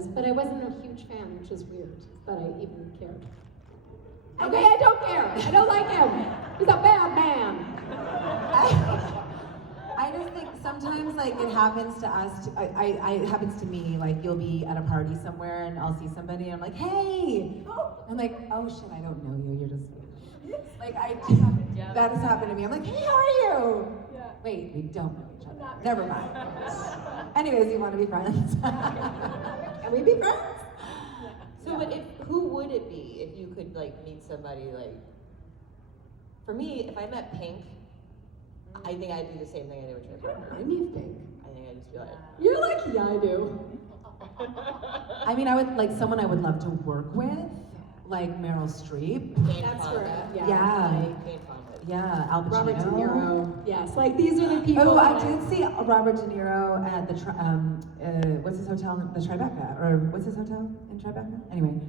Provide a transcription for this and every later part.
was, but I wasn't a huge fan, which is weird that I even cared. Okay, I don't care. I don't like him. He's a bad man. I just think sometimes, like, it happens to us, it happens to me, like, you'll be at a party somewhere and I'll see somebody and I'm like, hey! I'm like, oh shit, I don't know you, you're just, like, that has happened to me. I'm like, hey, how are you? Yeah. Wait, we don't know each other. Never mind. Anyways, you want to be friends? Can we be friends? So, but who would it be if you could, like, meet somebody, like, for me, if I met Pink, I think I'd do the same thing I did with Trey Parker. I need Pink. I think I'd just be like, You're lucky I do. I mean, I would, like, someone I would love to work with, like Meryl Streep. That's where, Yeah, Al Pacino. Robert De Niro. Yes, like these are the people. Oh, I did see Robert De Niro at the, what's his hotel? The Tribeca, or what's his hotel in Tribeca? Anyway,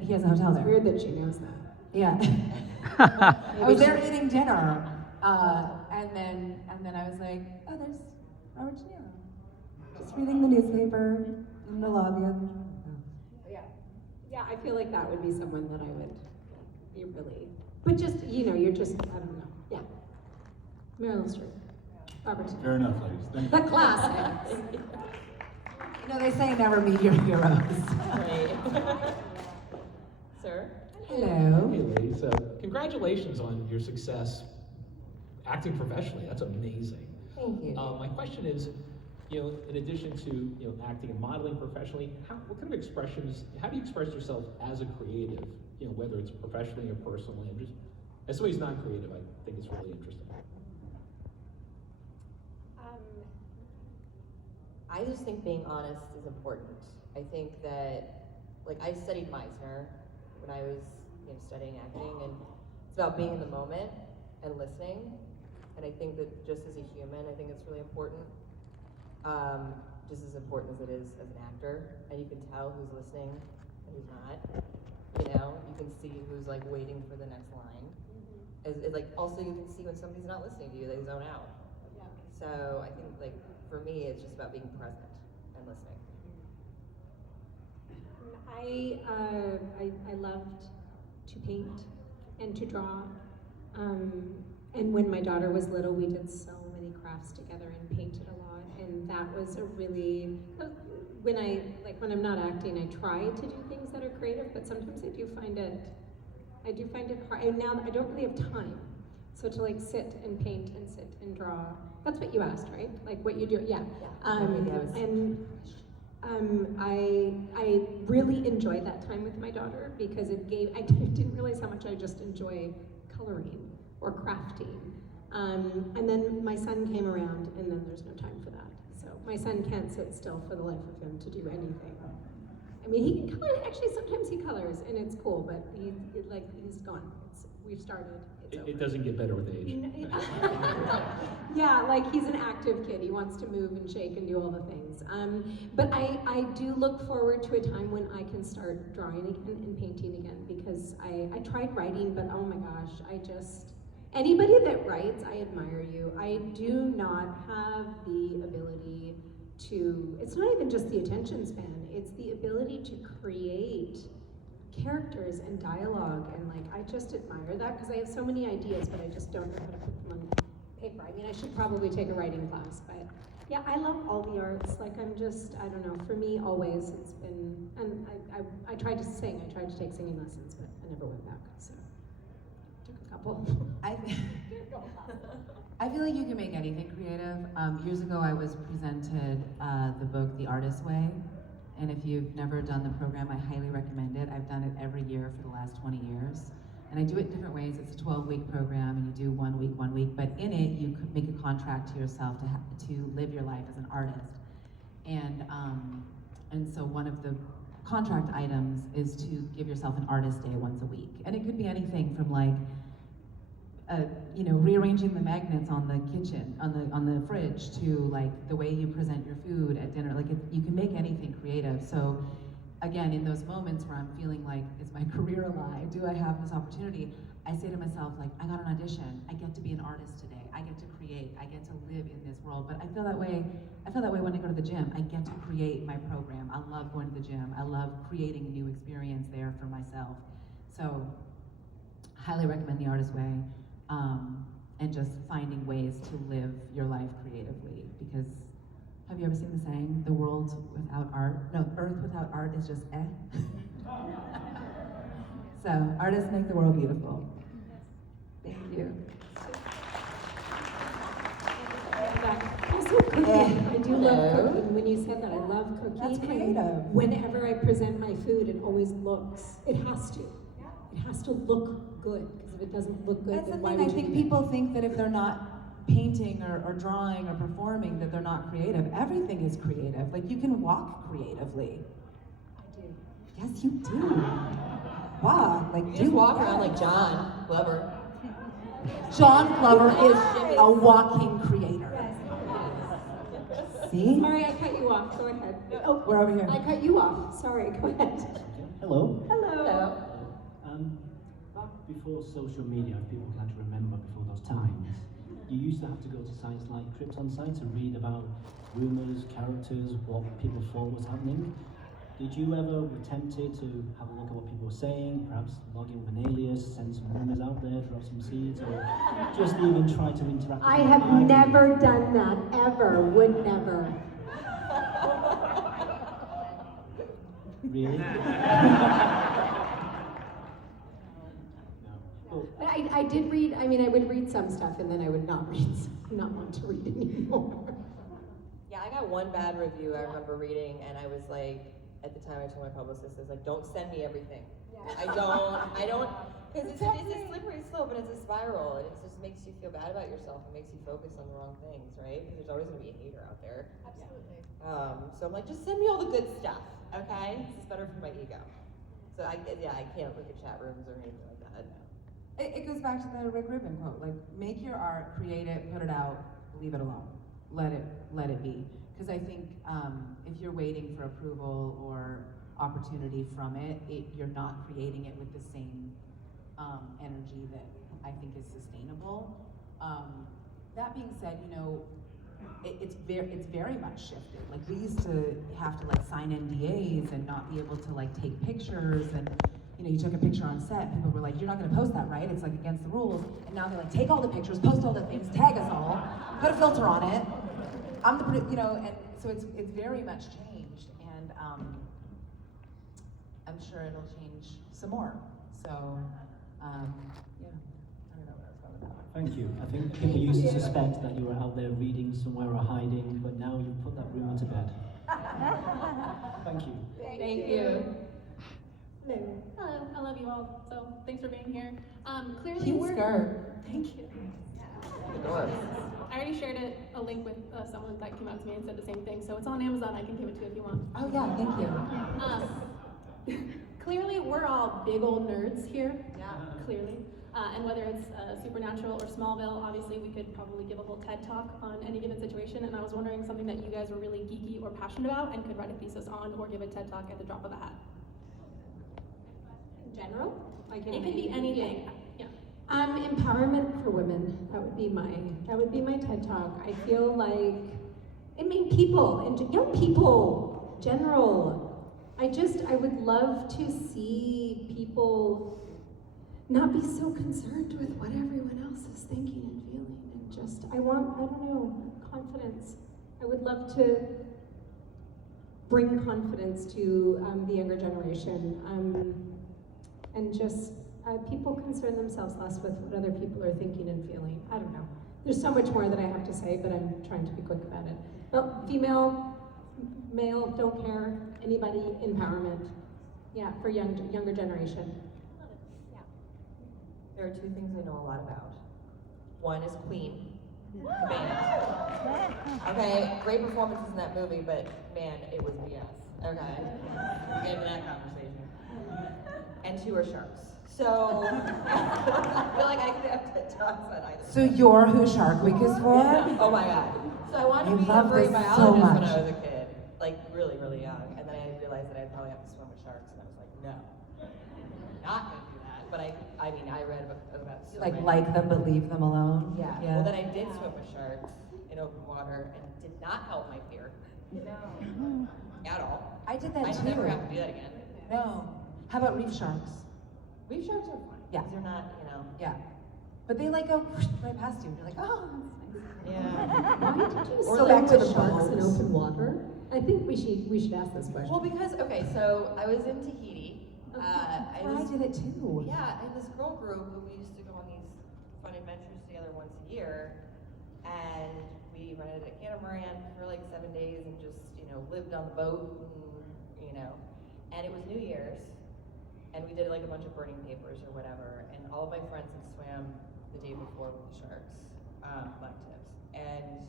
he has a hotel there. It's weird that she knows that. Yeah. I was there eating dinner, and then I was like, oh, there's Robert De Niro. Just reading the newspaper in the lobby of the Tribeca. Yeah, I feel like that would be someone that I would be really, but just, you're just, I don't know. Yeah. Meryl Streep. Robert De Niro. Fair enough, ladies. Thank you. The classics. They say never meet your heroes. right. Sir? Hello. Hey ladies, congratulations on your success acting professionally. That's amazing. Thank you. My question is, in addition to acting and modeling professionally, what kind of expressions? How do you express yourself as a creative? Whether it's professionally or personally. I'm just, as somebody who's not creative, I think it's really interesting. I just think being honest is important. I think that, like, I studied Meisner when I was studying acting, and it's about being in the moment and listening. And I think that just as a human, I think it's really important. Just as important as it is as an actor. And you can tell who's listening and who's not. You can see who's like waiting for the next line. It's like, also you can see when somebody's not listening to you, they zone out. Yeah. So I think, like, for me, it's just about being present and listening. I loved to paint and to draw. And when my daughter was little, we did so many crafts together and painted a lot. And that was a really, when I'm not acting, I try to do things that are creative, but sometimes I do find it hard. And now I don't really have time. So to like sit and paint and sit and draw, that's what you asked, right? Like what you do, yeah. I really enjoyed that time with my daughter because I didn't realize how much I just enjoy coloring or crafting. And then my son came around and then there's no time for that. So my son can't sit still for the life of him to do anything. I mean, he can color, actually sometimes he colors and it's cool, but he's gone. We've started. It doesn't get better with age. Yeah, like he's an active kid. He wants to move and shake and do all the things. But I do look forward to a time when I can start drawing again and painting again because I tried writing, but oh my gosh, anybody that writes, I admire you. I do not have the ability to, it's not even just the attention span, it's the ability to create characters and dialogue, and like I just admire that because I have so many ideas, but I just don't know how to put them on paper. I mean, I should probably take a writing class, but yeah, I love all the arts. Like I don't know, for me always it's been, and I tried to sing, I tried to take singing lessons, but I never went back, so took a couple. I feel like you can make anything creative. Years ago I was presented the book The Artist's Way. And if you've never done the program, I highly recommend it. I've done it every year for the last 20 years. And I do it different ways. It's a 12-week program, and you do 1 week. But in it, you could make a contract to yourself to live your life as an artist. And so one of the contract items is to give yourself an artist day once a week. And it could be anything from like, rearranging the magnets on the kitchen, on the fridge, to like the way you present your food at dinner. Like you can make anything creative. So again, in those moments where I'm feeling like, is my career alive? Do I have this opportunity? I say to myself, like, I got an audition. I get to be an artist today. I get to create. I get to live in this world. But I feel that way when I go to the gym. I get to create my program. I love going to the gym. I love creating a new experience there for myself. So, highly recommend The Artist Way, and just finding ways to live your life creatively. Because, have you ever seen the saying, the world without art, no, earth without art is just eh? So, artists make the world beautiful. Thank you. Also cooking. I do love cooking. When you said that, I love cooking. That's And creative. whenever I present my food, it always looks, it has to. It has to look good, because if it doesn't look good, That's the then why thing, I would you think do it? people think that if they're not painting or drawing or performing, that they're not creative. Everything is creative. Like, you can walk creatively. I do. Yes, you do. Wow, like, You do just walk that. around like John Glover. John Glover is a walking creator. See? Sorry, I cut you off. Go ahead. Oh, We're over here. I cut you off. Sorry, go ahead. Hello. Hello. Back before social media, if people can actually remember before those times, you used to have to go to sites like Krypton site to read about rumours, characters, what people thought was happening. Did you ever were tempted to have a look at what people were saying, perhaps log in with an alias, send some rumours out there, drop some seeds, or just even try to interact with I them have privately? never done that, ever, would never. Really? No. Well, But I did read, I mean, I would read some stuff and then I would not read, not want to read anymore. Yeah, I got one bad review I remember reading, and I was like, at the time I told my publicist, I was like, don't send me everything. I don't, because it's a slippery slope and it's a spiral, and it just makes you feel bad about yourself and makes you focus on the wrong things, right? Because there's always going to be a hater out there. Absolutely. So I'm like, just send me all the good stuff, okay? This is better for my ego. So I can't look at chat rooms or anything like that. It goes back to the Rick Rubin quote, like, make your art, create it, put it out, leave it alone. Let it be. Because I think if you're waiting for approval or opportunity from it, you're not creating it with the same energy that I think is sustainable. That being said, you know, it's very much shifted. Like, we used to have to like sign NDAs and not be able to like take pictures, and you know, you took a picture on set, people were like, you're not gonna post that, right? It's like against the rules. And now they're like, take all the pictures, post all the things, tag us all, put a filter on it. I'm the, you know, and so it's very much changed, and I'm sure it'll change some more. So, yeah, I don't know where I was going with that. thank you. I think people used to suspect that you were out there reading somewhere or hiding, but now you've put that rumor to bed. Thank you. Thank you. Hello, I love you all. So thanks for being here. Clearly Cute we're. skirt. Thank you. Adorable. I already shared a link with someone that came out to me and said the same thing. So it's on Amazon. I can give it to you if you want. Oh yeah, thank you. Clearly we're all big old nerds here. Yeah. Clearly. And whether it's Supernatural or Smallville, obviously we could probably give a whole TED talk on any given situation. And I was wondering something that you guys were really geeky or passionate about and could write a thesis on or give a TED talk at the drop of a hat. In general? Like It could be anything. Yeah. Empowerment for women. That would be my TED talk. I feel like, I mean, people, and young people, general. I would love to see people not be so concerned with what everyone else is thinking and feeling, and just, I don't know, confidence. I would love to bring confidence to the younger generation, and just people concern themselves less with what other people are thinking and feeling. I don't know. There's so much more that I have to say, but I'm trying to be quick about it. But female, male, don't care. Anybody, empowerment. Yeah, for younger generation. There are two things I know a lot about. One is Queen, the band. Okay, great performances in that movie, but man, it was BS. Okay, we'll get into that conversation. And two are sharks. So I feel like I could have TED Talks on either. So you're who Shark Week is for? Oh my god. So I wanted to be a love marine this biologist so when much. I was a kid. Like really, really really young, and then I realized that I'd probably have to swim with sharks, and I was like, no, not gonna do that. But I mean, I read about swimming. Like them but leave them alone. Yeah. Well, then I did swim with sharks in open water, and it did not help my fear. No. At all. I did that I too. never have to do that again. No. How about reef sharks? Reef sharks are fun. Yeah. They're not, Yeah. But they like go right past you. You're like, oh, that's nice. Yeah. Why did you Or swim back to with the sharks in boats. open water? I think we should ask this question. Well, because okay, so I was in Tahiti. I did it too. Yeah, I had this girl group who we used to go on these fun adventures together once a year, and we rented a catamaran for like 7 days and just lived on the boat, and it was New Year's, and we did like a bunch of burning papers or whatever, and all of my friends had swam the day before with the sharks, black tips, and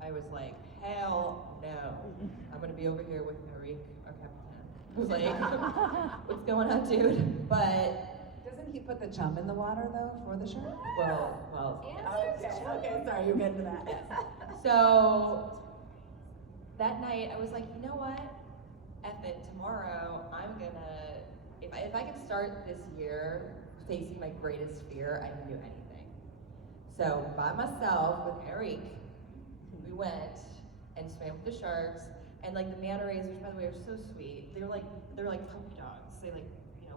I was like, hell no, I'm gonna be over here with Erica, our captain. I was like, what's going on, dude? But Doesn't he put the chum in the water though for the shark? well. Okay, sorry, you're getting to that. So that night, I was like, you know what? F it. Tomorrow, I'm gonna. If I can start this year facing my greatest fear, I can do anything. So by myself with Eric, we went and swam with the sharks, and like the manta rays, which by the way are so sweet. They're like puppy dogs. They like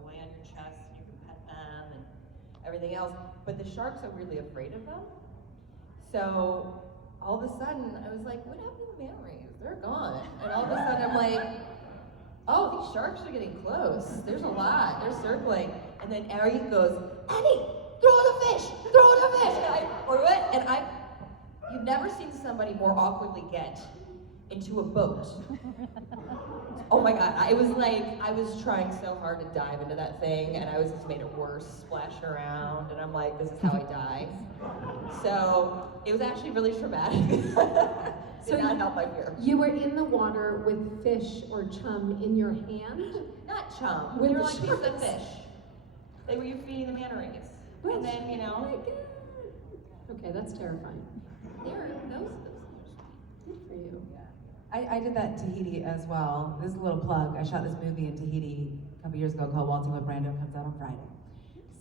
lay on your chest, and you can pet them and everything else. But the sharks are really afraid of them. So all of a sudden, I was like, what happened to the manta rays? They're gone. And all of a sudden, I'm like, oh, these sharks are getting close. There's a lot. They're circling. And then Eric goes, Annie, throw the fish! Throw the fish! And I threw it, and you've never seen somebody more awkwardly get into a boat. Oh my God, I was trying so hard to dive into that thing, and I was just made it worse, splashing around, and I'm like, this is how I die. So it was actually really traumatic. Did not help my fear. You were in the water with fish or chum in your hand? Not chum. With They were like pieces of sharks. fish. They were you feeding the manta rays. What? And then, Oh my God. Okay, that's terrifying. those Good for you. I did that in Tahiti as well. This is a little plug. I shot this movie in Tahiti a couple years ago called Waltzing with Brando. Comes out on Friday.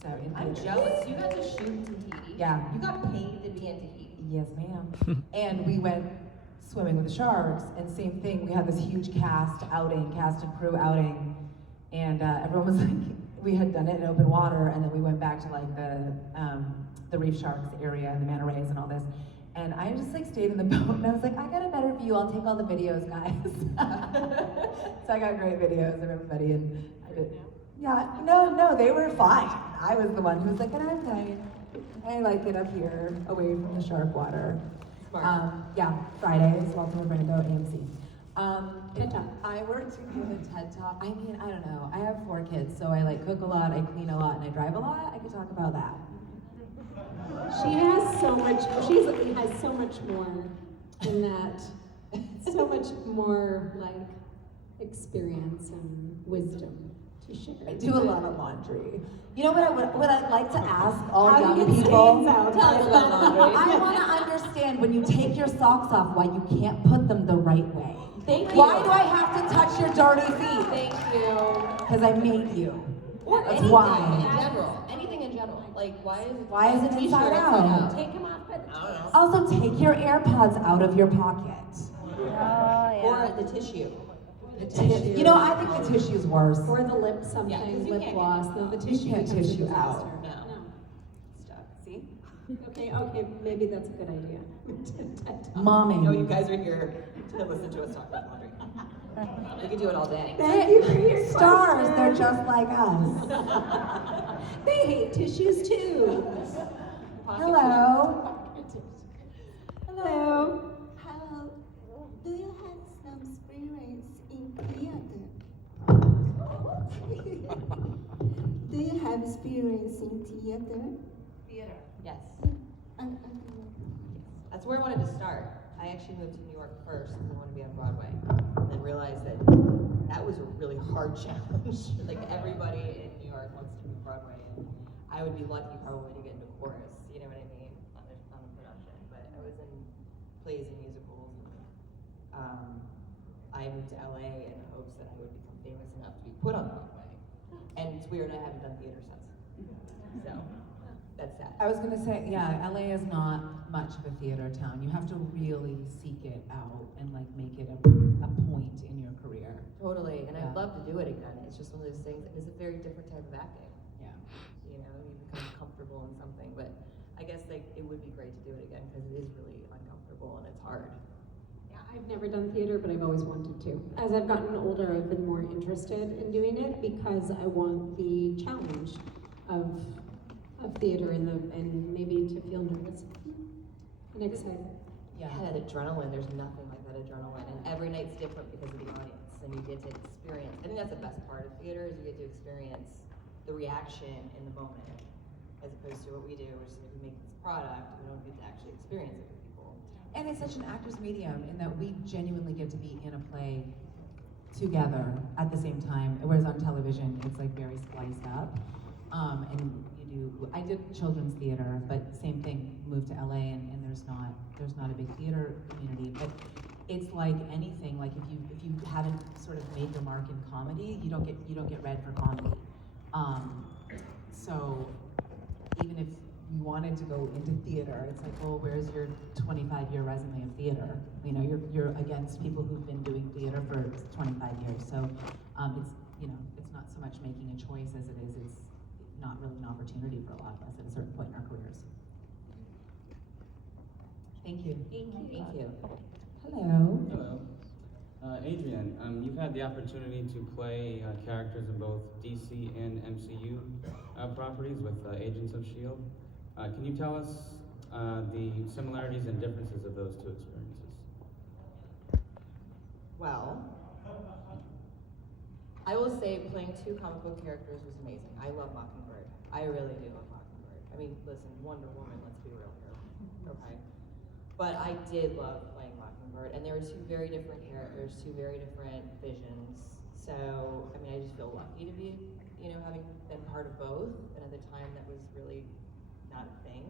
So in I'm theaters. jealous. You got to shoot in Tahiti. Yeah. You got paid to be in Tahiti. Yes, ma'am. And we went swimming with the sharks, and same thing. We had this huge cast and crew outing, and everyone was like, we had done it in open water, and then we went back to like the reef sharks area and the manta rays and all this. And I just like stayed in the boat, and I was like, I got a better view. I'll take all the videos, guys. So I got great videos of everybody, and I did. Yeah, no, they were fine. I was the one who was like, and I'm fine. I like it up here, away from the shark water. Smart. Yeah, Fridays, Waltzing with Brando, AMC. TED Talk. I were to give a TED Talk, I mean, I don't know. I have 4 kids, so I like cook a lot, I clean a lot, and I drive a lot. I could talk about that. She has so much. She has so much more than that. So much more like experience and wisdom to share. I do a lot of laundry. You know what I'd like to ask all How do young you get people? stains out? Tell us about laundry. I want to understand when you take your socks off, why you can't put them the right way. Thank you. Why do I have to touch your dirty feet? Thank you. Because I made you. Or That's anything why. in general. Anything in general. Like, Why is it t-shirt inside out? Take them off by the I don't know. Also, take your AirPods out of your pocket. Or the tissue. You know, I think the tissue's worse. Or the lip Yeah, something, 'cause you lip can't gloss. The tissue can't becomes a tissue disaster. out. No. See? Okay, maybe that's a good idea. Mommy. No, you guys are here to listen to us talk about laundry. We could do it all day. Thank you for your Stars, question. they're just like us. They hate tissues too. Hello. Hello. Hello. Do you have some experience in theater? Do you have experience in theater? Yes. Uh, That's where I wanted to start. I actually moved to New York first and wanted to be on Broadway. And then realized that that was a really hard challenge. Like everybody in New York wants to do Broadway. And I would be lucky probably to get into chorus, you know what I mean, on a production. But I was in plays and musicals. And, I moved to LA in the hopes that I would become famous enough to be put on Broadway. And it's weird, I haven't done theater since. So, that's sad. I was gonna say, yeah, LA is not much of a theater town. You have to really seek it out and like make it a point in your career. Totally, and Yeah. I'd love to do it again. It's just one of those things, it's a very different type of acting. Yeah. You know, you become comfortable in something, but I guess like it would be great to do it again because it is really uncomfortable and it's hard. Yeah, I've never done theater, but I've always wanted to. As I've gotten older, I've been more interested in doing it because I want the challenge of theater and maybe to feel nervous and excited. Yeah. Yeah, that adrenaline, there's nothing like that adrenaline. And every night's different because of the audience and you get to experience. I think that's the best part of theater is you get to experience the reaction in the moment as opposed to what we do, which is we make this product, we don't get to actually experience it with people. And it's such an actor's medium in that we genuinely get to be in a play together at the same time, whereas on television it's like very spliced up. And I did children's theater, but same thing, moved to LA and there's not a big theater community, but it's like anything, like if you haven't sort of made your mark in comedy, you don't get read for comedy. So even if you wanted to go into theater, it's like, well, where's your 25-year resume of theater? You know, you're against people who've been doing theater for 25 years. So it's not so much making a choice as it is, it's not really an opportunity for a lot of us at a certain point in our careers. Thank you. Thank you. Hello. Hello. Adrianne, you've had the opportunity to play characters in both DC and MCU properties with Agents of S.H.I.E.L.D. Can you tell us the similarities and differences of those two experiences? Well, I will say playing two comic book characters was amazing. I love Mockingbird. I really do love Mockingbird. I mean, listen, Wonder Woman, let's be real here, okay? But I did love playing Mockingbird, and there were two very different characters, two very different visions. So, I mean, I just feel lucky to be, having been part of both, and at the time that was really not a thing.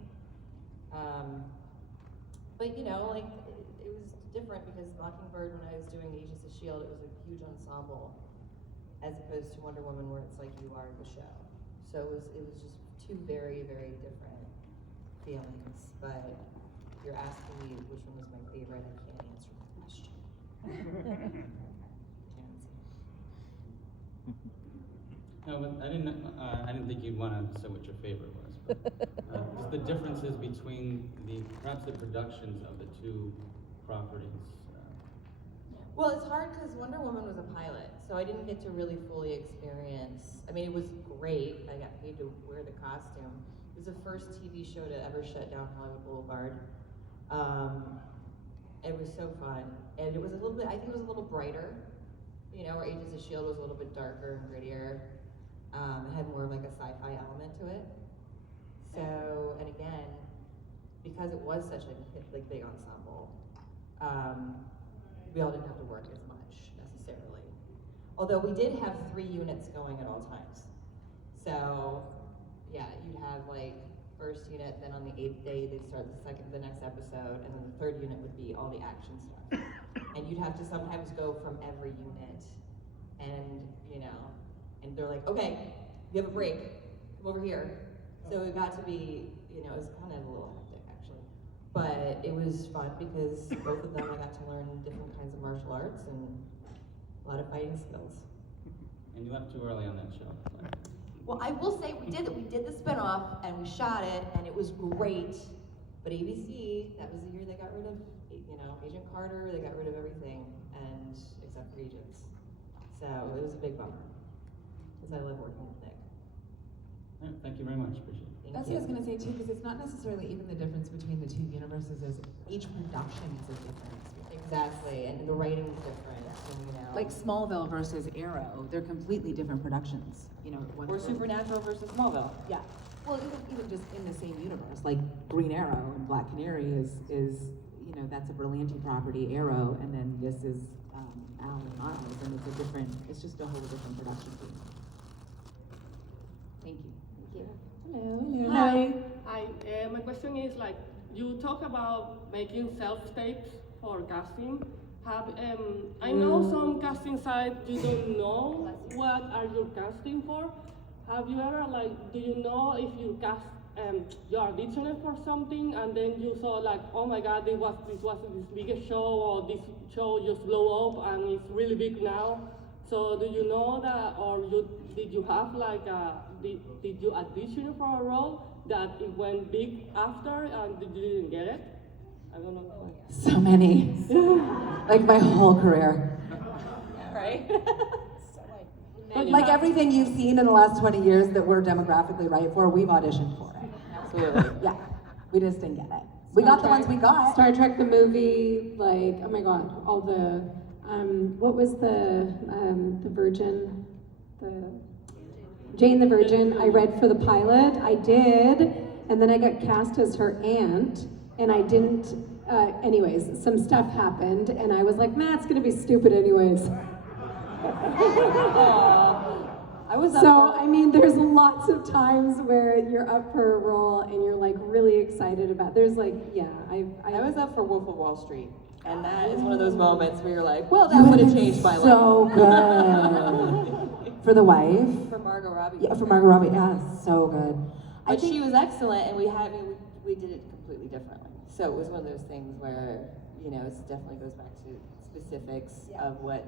But like, it was different because Mockingbird, when I was doing Agents of S.H.I.E.L.D., it was a huge ensemble, as opposed to Wonder Woman, where it's like you are the show. So it was just two very, very different feelings. But if you're asking me which one was my favorite, I can't answer that question. No, but I didn't think you'd want to say what your favorite was. But, just the differences between perhaps the productions of the two properties. Well, it's hard because Wonder Woman was a pilot, so I didn't get to really fully experience. I mean, it was great. I got paid to wear the costume. It was the first TV show to ever shut down Hollywood Boulevard. It was so fun, and it was a little bit. I think it was a little brighter. Where Agents of S.H.I.E.L.D. was a little bit darker and grittier. It had more of like a sci-fi element to it. So, and again, because it was such a big ensemble, we all didn't have to work as much necessarily. Although we did have 3 units going at all times. So, yeah, you'd have like first unit, then on the 8th day they'd start the next episode, and then the 3rd unit would be all the action stuff. And you'd have to sometimes go from every unit, and and they're like, okay, you have a break, come over here. So it got to be, it was kind of a little hectic actually. But it was fun because both of them I got to learn different kinds of martial arts and a lot of fighting skills. And you left too early on that show. Well, I will say we did the spinoff and we shot it and it was great. But ABC, that was the year they got rid of, Agent Carter, they got rid of everything, and except for Agents. So it was a big bummer, because I love working with Nick. All right, thank you very much, appreciate it. That's what I was gonna say too, because it's not necessarily even the difference between the two universes, as each production is a different experience. Exactly, and the writing's different, and, Like Smallville versus Arrow, they're completely different productions. or Supernatural versus Smallville. Yeah. Well, even just in the same universe, like Green Arrow and Black Canary is that's a Berlanti property, Arrow, and then this is Alan Miles, and it's just a whole different production team. Thank you. Hello. Hi. My question is you talk about making self-tapes for casting, I know some casting sites you don't know what are you casting for. Have you ever do you know if you cast you're auditioning for something and then you saw oh my God, this was this biggest show or this show just blew up and it's really big now. So do you know that, or did you have did you audition for a role that it went big after and you didn't get it? I don't know. So many. Like my whole career. Right? Like everything you've seen in the last 20 years that we're demographically right for, we've auditioned for it. Absolutely. Yeah, we just didn't get it. We got the ones we got. Star Trek the movie, oh my God, all the, what was the Virgin, Jane the Virgin, I read for the pilot, I did, and then I got cast as her aunt, and I didn't, anyways, some stuff happened, and I was like, man, it's gonna be stupid anyways. I was I mean, there's lots of times where you're up for a role and you're really excited about. There's I was up for Wolf of Wall Street, and that is one of those moments where you're like, well, that would have changed my life. So good. For the wife? For Margot Robbie. Yeah, for Margot Robbie, yeah, so good. But she was excellent, and we did it completely differently. So it was one of those things where, it definitely goes back to specifics of what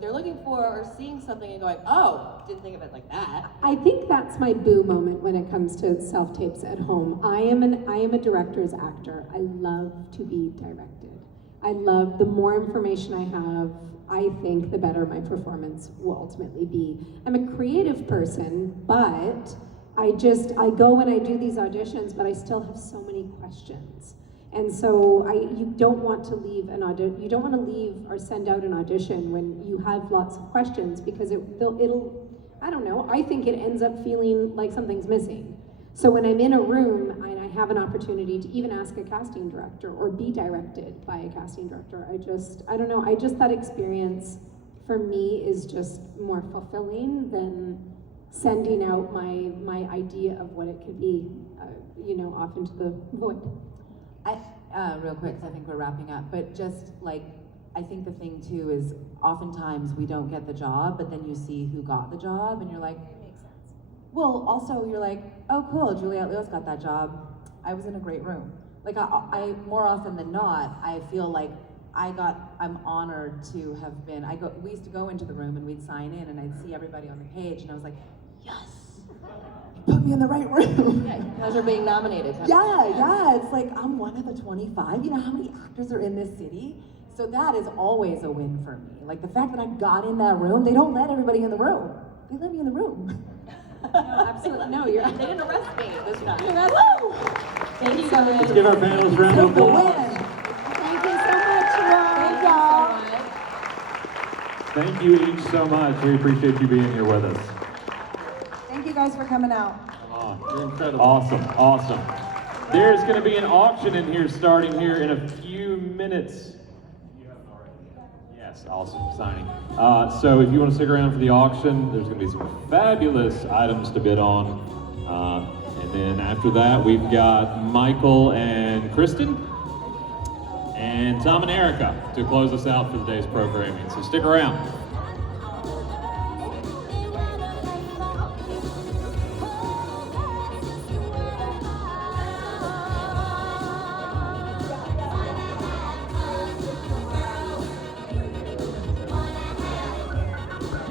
they're looking for, or seeing something and going, oh, didn't think of it like that. I think that's my boo moment when it comes to self-tapes at home. I am a director's actor. I love to be directed. I love, the more information I have, I think the better my performance will ultimately be. I'm a creative person, but I go and I do these auditions, but I still have so many questions. And so you don't want to leave an audition. You don't want to leave or send out an audition when you have lots of questions, because it'll I don't know. I think it ends up feeling like something's missing. So when I'm in a room and I have an opportunity to even ask a casting director or be directed by a casting director, I don't know. That experience for me is just more fulfilling than sending out my idea of what it could be, off into the void. Real quick, 'cause I think we're wrapping up, but just I think the thing too is oftentimes we don't get the job, but then you see who got the job and you're like, makes sense. Well, also you're like, oh cool, Juliette Lewis got that job. I was in a great room. I more often than not, I feel like I'm honored to have been, we used to go into the room and we'd sign in and I'd see everybody on the page and I was like, yes, you put me in the right room. Yeah, pleasure being nominated. Yeah, it's like I'm one of the 25. You know how many actors are in this city? So that is always a win for me. The fact that I got in that room, they don't let everybody in the room. They let me in the room. No, absolutely, no, They didn't arrest me this time. Woo! Thank you guys. Let's give our panelists a round of Take the applause. win. Thank you so much, Ron. Thank y'all. Thank you each so much. We appreciate you being here with us. Thank you guys for coming out. Come on. You're incredible. Awesome. There's going to be an auction in here starting here in a few minutes. Yes, awesome, signing. So if you want to stick around for the auction, there's going to be some fabulous items to bid on. And then after that, we've got Michael and Kristen and Tom and Erica to close us out for the day's programming. So stick around.